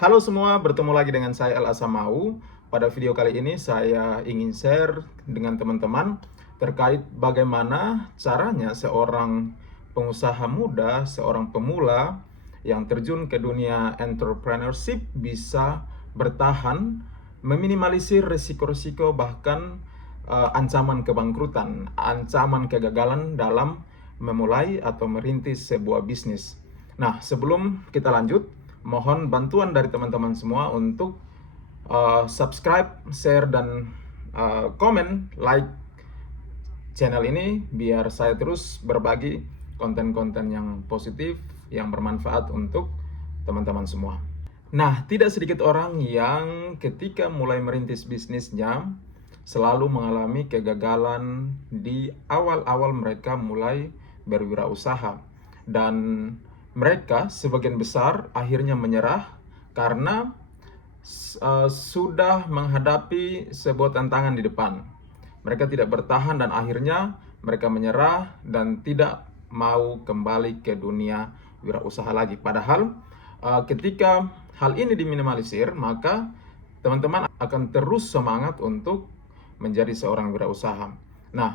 Halo semua, bertemu lagi dengan saya El Asamau. Pada video kali ini saya ingin share dengan teman-teman terkait bagaimana caranya seorang pengusaha muda, seorang pemula yang terjun ke dunia entrepreneurship bisa bertahan, meminimalisir risiko-risiko bahkan ancaman kebangkrutan, ancaman kegagalan dalam memulai atau merintis sebuah bisnis. Nah, sebelum kita lanjut, mohon bantuan dari teman-teman semua untuk subscribe, share, dan komen, like channel ini biar saya terus berbagi konten-konten yang positif, yang bermanfaat untuk teman-teman semua. Nah, tidak sedikit orang yang ketika mulai merintis bisnisnya selalu mengalami kegagalan di awal-awal mereka mulai berwirausaha. Dan mereka sebagian besar akhirnya menyerah karena sudah menghadapi sebuah tantangan di depan. Mereka tidak bertahan dan akhirnya mereka menyerah dan tidak mau kembali ke dunia wirausaha lagi. Padahal ketika hal ini diminimalisir, maka teman-teman akan terus semangat untuk menjadi seorang wirausaha. Nah,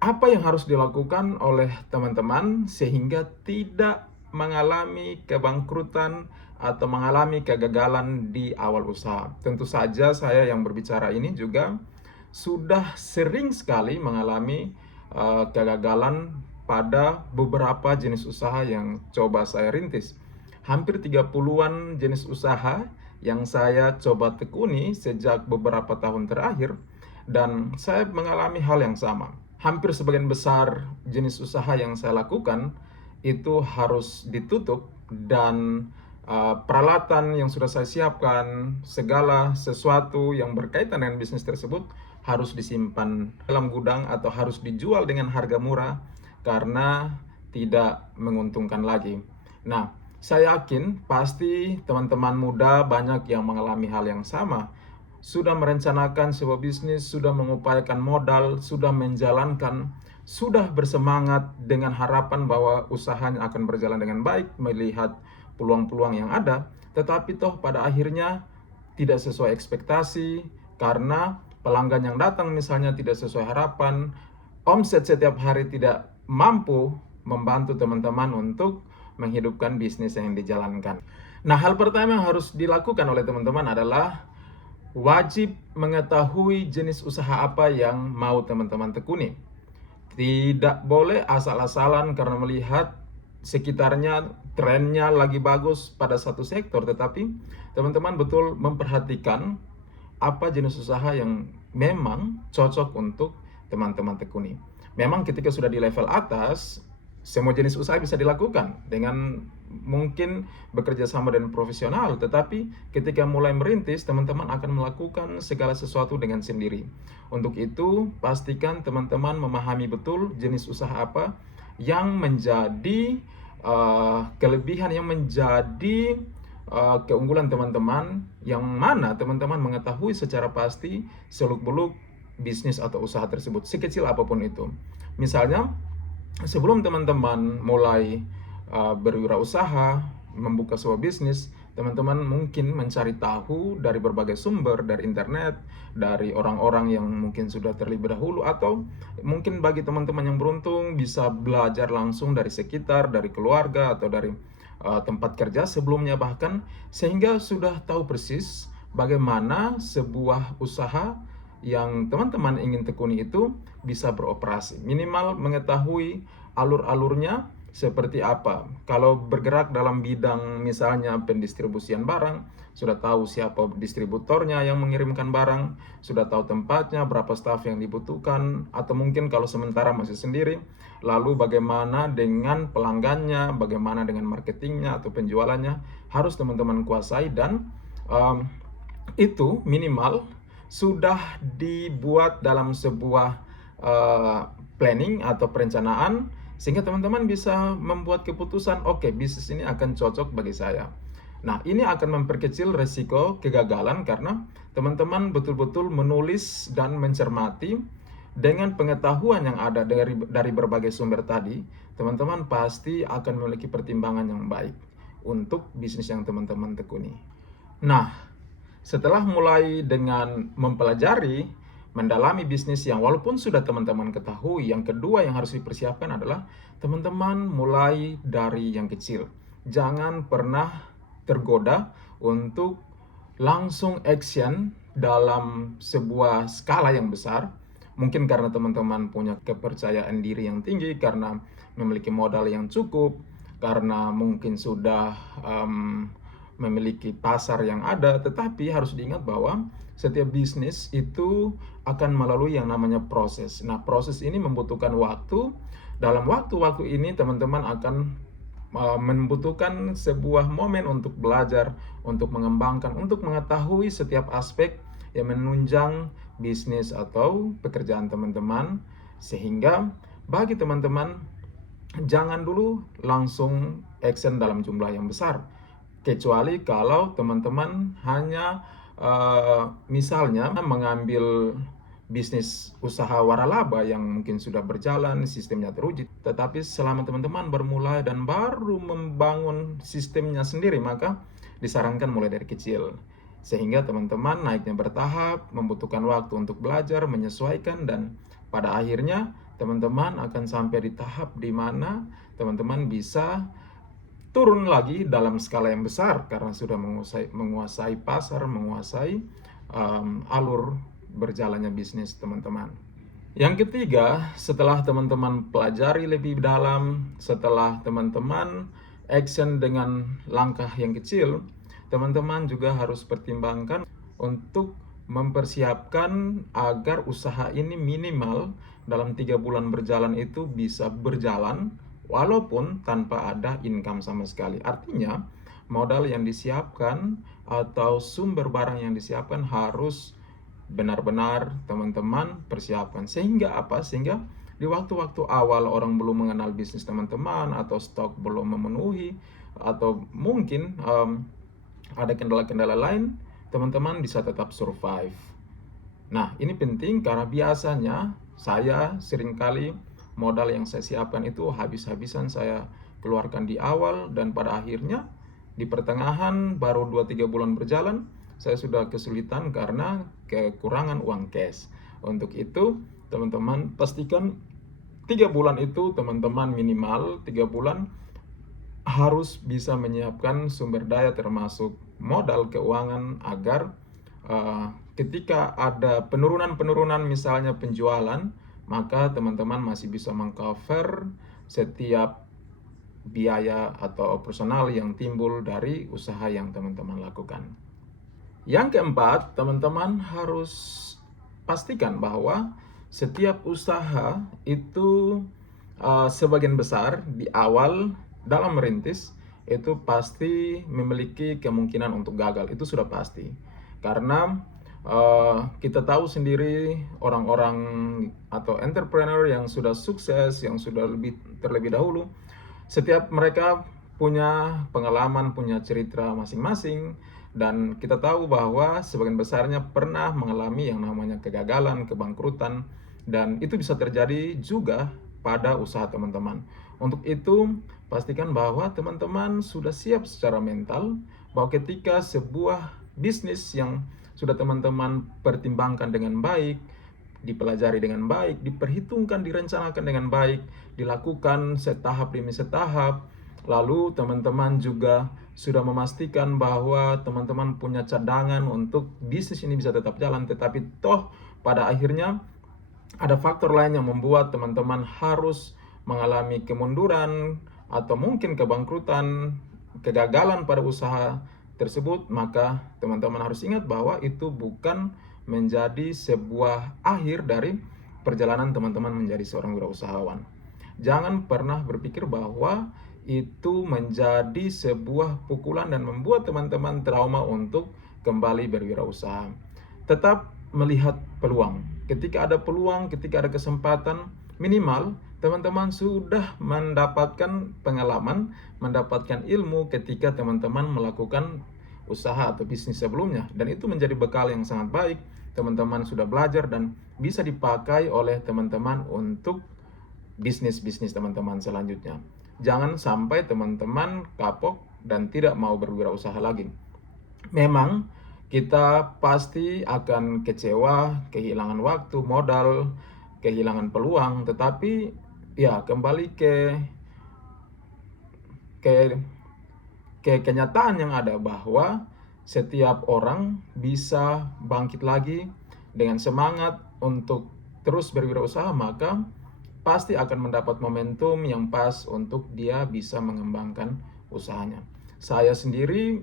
apa yang harus dilakukan oleh teman-teman sehingga tidak mengalami kebangkrutan atau mengalami kegagalan di awal usaha? Tentu saja saya yang berbicara ini juga sudah sering sekali mengalami kegagalan pada beberapa jenis usaha yang coba saya rintis. Hampir 30-an jenis usaha yang saya coba tekuni sejak beberapa tahun terakhir, dan saya mengalami hal yang sama. Hampir sebagian besar jenis usaha yang saya lakukan itu harus ditutup dan peralatan yang sudah saya siapkan, segala sesuatu yang berkaitan dengan bisnis tersebut harus disimpan dalam gudang atau harus dijual dengan harga murah karena tidak menguntungkan lagi. Nah, saya yakin pasti teman-teman muda banyak yang mengalami hal yang sama. Sudah merencanakan sebuah bisnis, sudah mengupayakan modal, sudah menjalankan, sudah bersemangat dengan harapan bahwa usahanya akan berjalan dengan baik, melihat peluang-peluang yang ada, tetapi toh pada akhirnya tidak sesuai ekspektasi karena pelanggan yang datang misalnya tidak sesuai harapan, omset setiap hari tidak mampu membantu teman-teman untuk menghidupkan bisnis yang dijalankan. Nah, hal pertama yang harus dilakukan oleh teman-teman adalah wajib mengetahui jenis usaha apa yang mau teman-teman tekuni. Tidak boleh asal-asalan karena melihat sekitarnya trennya lagi bagus pada satu sektor, tetapi teman-teman betul memperhatikan apa jenis usaha yang memang cocok untuk teman-teman tekuni. Memang ketika sudah di level atas, semua jenis usaha bisa dilakukan dengan mungkin bekerja sama dengan profesional, tetapi ketika mulai merintis, teman-teman akan melakukan segala sesuatu dengan sendiri. Untuk itu, pastikan teman-teman memahami betul jenis usaha apa yang menjadi kelebihan, yang menjadi keunggulan teman-teman, yang mana teman-teman mengetahui secara pasti seluk-beluk bisnis atau usaha tersebut, sekecil apapun itu. Misalnya, sebelum teman-teman mulai berwirausaha, membuka sebuah bisnis, teman-teman mungkin mencari tahu dari berbagai sumber, dari internet, dari orang-orang yang mungkin sudah terlebih dahulu, atau mungkin bagi teman-teman yang beruntung bisa belajar langsung dari sekitar, dari keluarga, atau dari tempat kerja sebelumnya bahkan, sehingga sudah tahu persis bagaimana sebuah usaha yang teman-teman ingin tekuni itu bisa beroperasi. Minimal mengetahui alur-alurnya seperti apa. Kalau bergerak dalam bidang misalnya pendistribusian barang, sudah tahu siapa distributornya yang mengirimkan barang, sudah tahu tempatnya, berapa staf yang dibutuhkan, atau mungkin kalau sementara masih sendiri, lalu bagaimana dengan pelanggannya, bagaimana dengan marketingnya atau penjualannya, harus teman-teman kuasai. Dan itu minimal sudah dibuat dalam sebuah planning atau perencanaan, sehingga teman-teman bisa membuat keputusan, oke, bisnis ini akan cocok bagi saya. Nah, ini akan memperkecil resiko kegagalan karena teman-teman betul-betul menulis dan mencermati dengan pengetahuan yang ada dari berbagai sumber tadi. Teman-teman pasti akan memiliki pertimbangan yang baik untuk bisnis yang teman-teman tekuni. Nah, setelah mulai dengan mempelajari, mendalami bisnis yang walaupun sudah teman-teman ketahui, yang kedua yang harus dipersiapkan adalah teman-teman mulai dari yang kecil. Jangan pernah tergoda untuk langsung action dalam sebuah skala yang besar. Mungkin karena teman-teman punya kepercayaan diri yang tinggi, karena memiliki modal yang cukup, karena mungkin sudah memiliki pasar yang ada. Tetapi harus diingat bahwa setiap bisnis itu akan melalui yang namanya proses. Nah, proses ini membutuhkan waktu. Dalam waktu-waktu ini teman-teman akan membutuhkan sebuah momen untuk belajar, untuk mengembangkan, untuk mengetahui setiap aspek yang menunjang bisnis atau pekerjaan teman-teman, sehingga bagi teman-teman jangan dulu langsung action dalam jumlah yang besar, kecuali kalau teman-teman hanya misalnya mengambil bisnis usaha waralaba yang mungkin sudah berjalan, sistemnya teruji. Tetapi selama teman-teman bermulai dan baru membangun sistemnya sendiri, maka disarankan mulai dari kecil. Sehingga teman-teman naiknya bertahap, membutuhkan waktu untuk belajar, menyesuaikan, dan pada akhirnya teman-teman akan sampai di tahap di mana teman-teman bisa turun lagi dalam skala yang besar karena sudah menguasai pasar, menguasai alur berjalannya bisnis teman-teman. Yang ketiga, setelah teman-teman pelajari lebih dalam, setelah teman-teman action dengan langkah yang kecil, teman-teman juga harus pertimbangkan untuk mempersiapkan agar usaha ini minimal dalam 3 bulan berjalan itu bisa berjalan walaupun tanpa ada income sama sekali. Artinya, modal yang disiapkan atau sumber barang yang disiapkan harus benar-benar teman-teman persiapkan. Sehingga apa? Sehingga di waktu-waktu awal orang belum mengenal bisnis teman-teman, atau stok belum memenuhi, atau mungkin ada kendala-kendala lain, teman-teman bisa tetap survive. Nah, ini penting karena biasanya saya seringkali modal yang saya siapkan itu habis-habisan saya keluarkan di awal, dan pada akhirnya di pertengahan baru 2-3 bulan berjalan, saya sudah kesulitan karena kekurangan uang cash. Untuk itu, teman-teman pastikan 3 bulan itu teman-teman minimal 3 bulan harus bisa menyiapkan sumber daya termasuk modal keuangan agar ketika ada penurunan-penurunan misalnya penjualan, maka teman-teman masih bisa mengcover setiap biaya atau operasional yang timbul dari usaha yang teman-teman lakukan. Yang keempat, teman-teman harus pastikan bahwa setiap usaha itu sebagian besar di awal dalam merintis itu pasti memiliki kemungkinan untuk gagal. Itu sudah pasti. Karena kita tahu sendiri orang-orang atau entrepreneur yang sudah sukses, yang sudah terlebih dahulu, setiap mereka punya pengalaman, punya cerita masing-masing, dan kita tahu bahwa sebagian besarnya pernah mengalami yang namanya kegagalan, kebangkrutan, dan itu bisa terjadi juga pada usaha teman-teman. Untuk itu, pastikan bahwa teman-teman sudah siap secara mental bahwa ketika sebuah bisnis yang sudah teman-teman pertimbangkan dengan baik, dipelajari dengan baik, diperhitungkan, direncanakan dengan baik, dilakukan setahap demi setahap, lalu teman-teman juga sudah memastikan bahwa teman-teman punya cadangan untuk bisnis ini bisa tetap jalan, tetapi toh pada akhirnya ada faktor lain yang membuat teman-teman harus mengalami kemunduran atau mungkin kebangkrutan, kegagalan pada usaha tersebut, maka teman-teman harus ingat bahwa itu bukan menjadi sebuah akhir dari perjalanan teman-teman menjadi seorang wirausahawan. Jangan pernah berpikir bahwa itu menjadi sebuah pukulan dan membuat teman-teman trauma untuk kembali berwirausaha. Tetap melihat peluang. Ketika ada peluang, ketika ada kesempatan, minimal teman-teman sudah mendapatkan pengalaman, mendapatkan ilmu ketika teman-teman melakukan usaha atau bisnis sebelumnya, dan itu menjadi bekal yang sangat baik. Teman-teman sudah belajar dan bisa dipakai oleh teman-teman untuk bisnis-bisnis teman-teman selanjutnya. Jangan sampai teman-teman kapok dan tidak mau berwirausaha lagi. memang kita pasti akan kecewa, kehilangan waktu, modal, kehilangan peluang, tetapi ya kembali ke kenyataan yang ada bahwa setiap orang bisa bangkit lagi dengan semangat untuk terus berwirausaha, maka pasti akan mendapat momentum yang pas untuk dia bisa mengembangkan usahanya. Saya sendiri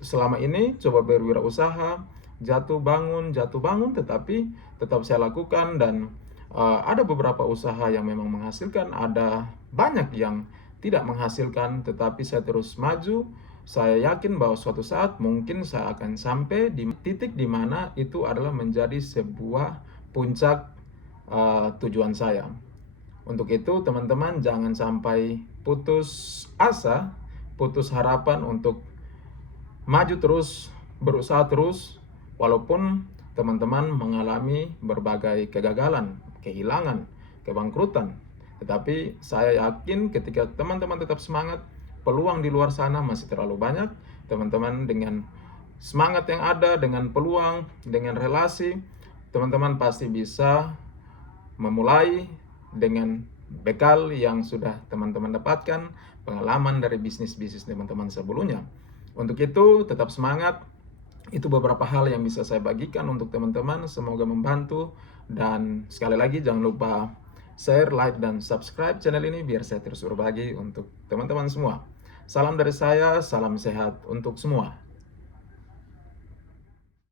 selama ini coba berwirausaha, jatuh bangun, tetapi tetap saya lakukan, dan ada beberapa usaha yang memang menghasilkan, ada banyak yang tidak menghasilkan, tetapi saya terus maju. Saya yakin bahwa suatu saat mungkin saya akan sampai di titik di mana itu adalah menjadi sebuah puncak tujuan saya. Untuk itu, teman-teman jangan sampai putus asa, putus harapan untuk maju terus, berusaha terus, walaupun teman-teman mengalami berbagai kegagalan, kehilangan, kebangkrutan. Tetapi saya yakin ketika teman-teman tetap semangat, peluang di luar sana masih terlalu banyak. Teman-teman dengan semangat yang ada, dengan peluang, dengan relasi, teman-teman pasti bisa memulai dengan bekal yang sudah teman-teman dapatkan, pengalaman dari bisnis-bisnis teman-teman sebelumnya. Untuk itu, tetap semangat. Itu beberapa hal yang bisa saya bagikan untuk teman-teman, semoga membantu. Dan sekali lagi jangan lupa share, like, dan subscribe channel ini biar saya terus berbagi untuk teman-teman semua. Salam dari saya, salam sehat untuk semua.